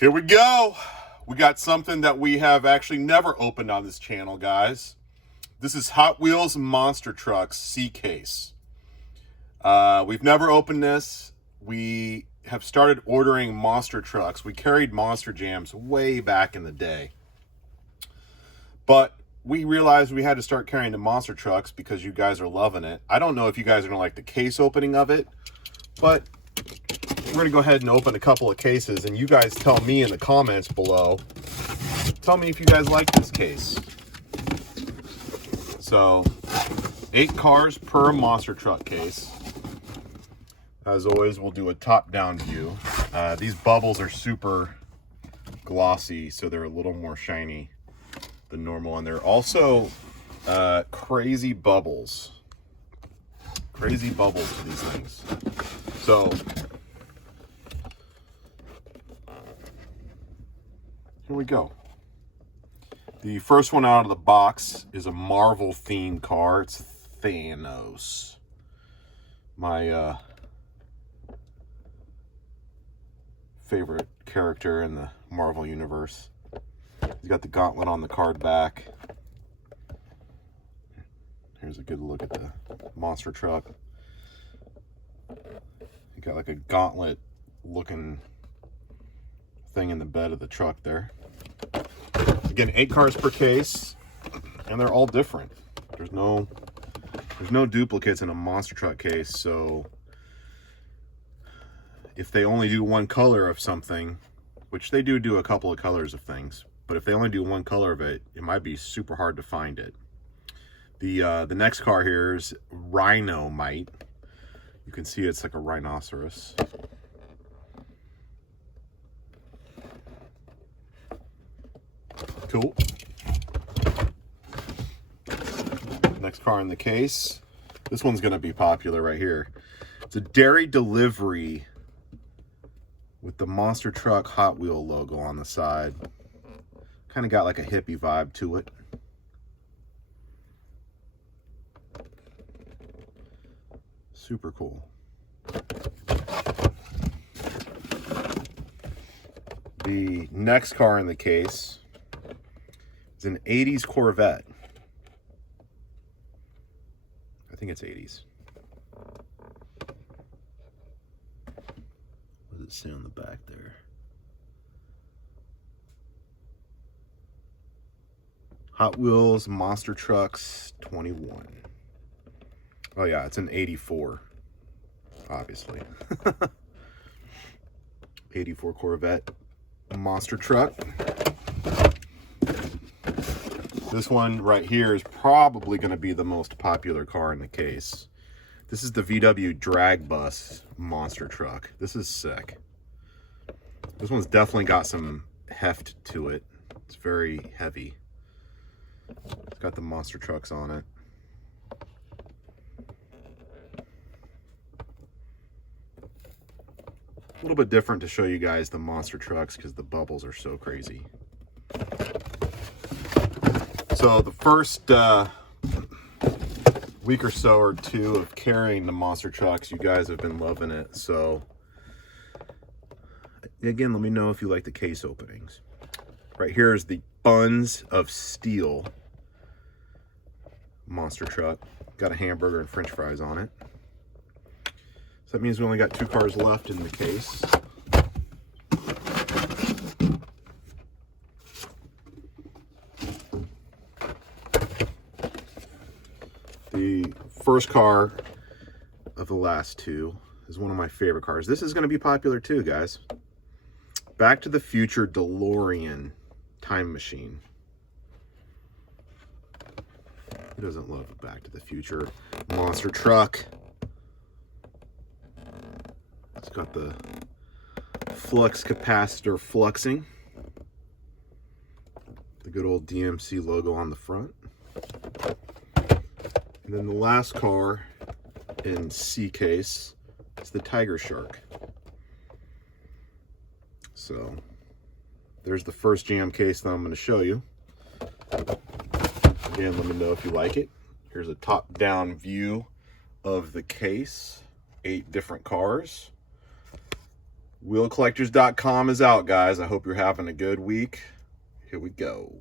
Here we go. We got something that we have actually never opened on this channel, guys. This is Hot Wheels Monster Trucks C-Case. We've never opened this. We have started ordering monster trucks. We carried Monster Jams way back in the day. But we realized we had to start carrying the monster trucks because you guys are loving it. I don't know if you guys are going to like the case opening of it, but we're going to go ahead and open a couple of cases, and you guys tell me in the comments below. Tell me if you guys like this case. So, 8 cars per monster truck case. As always, we'll do a top-down view. These bubbles are super glossy, so they're a little more shiny than normal, and they're also crazy bubbles. Crazy bubbles to these things. So, here we go. The first one out of the box is a Marvel themed car. It's Thanos. My favorite character in the Marvel universe. He's got the gauntlet on the card back. Here's a good look at the monster truck. You got like a gauntlet looking thing in the bed of the truck there. Again, 8 cars per case, and they're all different. There's no duplicates in a monster truck case, so if they only do one color of something, which they do a couple of colors of things, but if they only do one color of it, it might be super hard to find it. The next car here is Rhinomite. You can see it's like a rhinoceros. Cool. Next car in the case. This one's going to be popular right here. It's a dairy delivery with the monster truck Hot Wheel logo on the side. Kind of got like a hippie vibe to it. Super cool. The next car in the case is an 80s Corvette. I think it's 80s. What does it say on the back there? Hot Wheels Monster Trucks 21. Oh yeah, it's an 84, obviously. 84 Corvette monster truck. This one right here is probably going to be the most popular car in the case. This is the VW drag bus monster truck. This is sick. This one's definitely got some heft to it. It's very heavy. It's got the monster trucks on it. A little bit different to show you guys the monster trucks because the bubbles are so crazy. So the first week or so or two of carrying the monster trucks, you guys have been loving it. So again, let me know if you like the case openings. Right here is the Buns of Steel monster truck. Got a hamburger and french fries on it. So that means we only got 2 cars left in the case. The first car of the last 2 is one of my favorite cars. This is going to be popular too, guys. Back to the Future DeLorean time machine. Who doesn't love a Back to the Future monster truck? It's got the flux capacitor fluxing. The good old DMC logo on the front. And then the last car in C case is the Tiger Shark. So there's the first jam case that I'm going to show you. Again, let me know if you like it. Here's a top-down view of the case. 8 different cars. Wheelcollectors.com is out, guys. I hope you're having a good week. Here we go.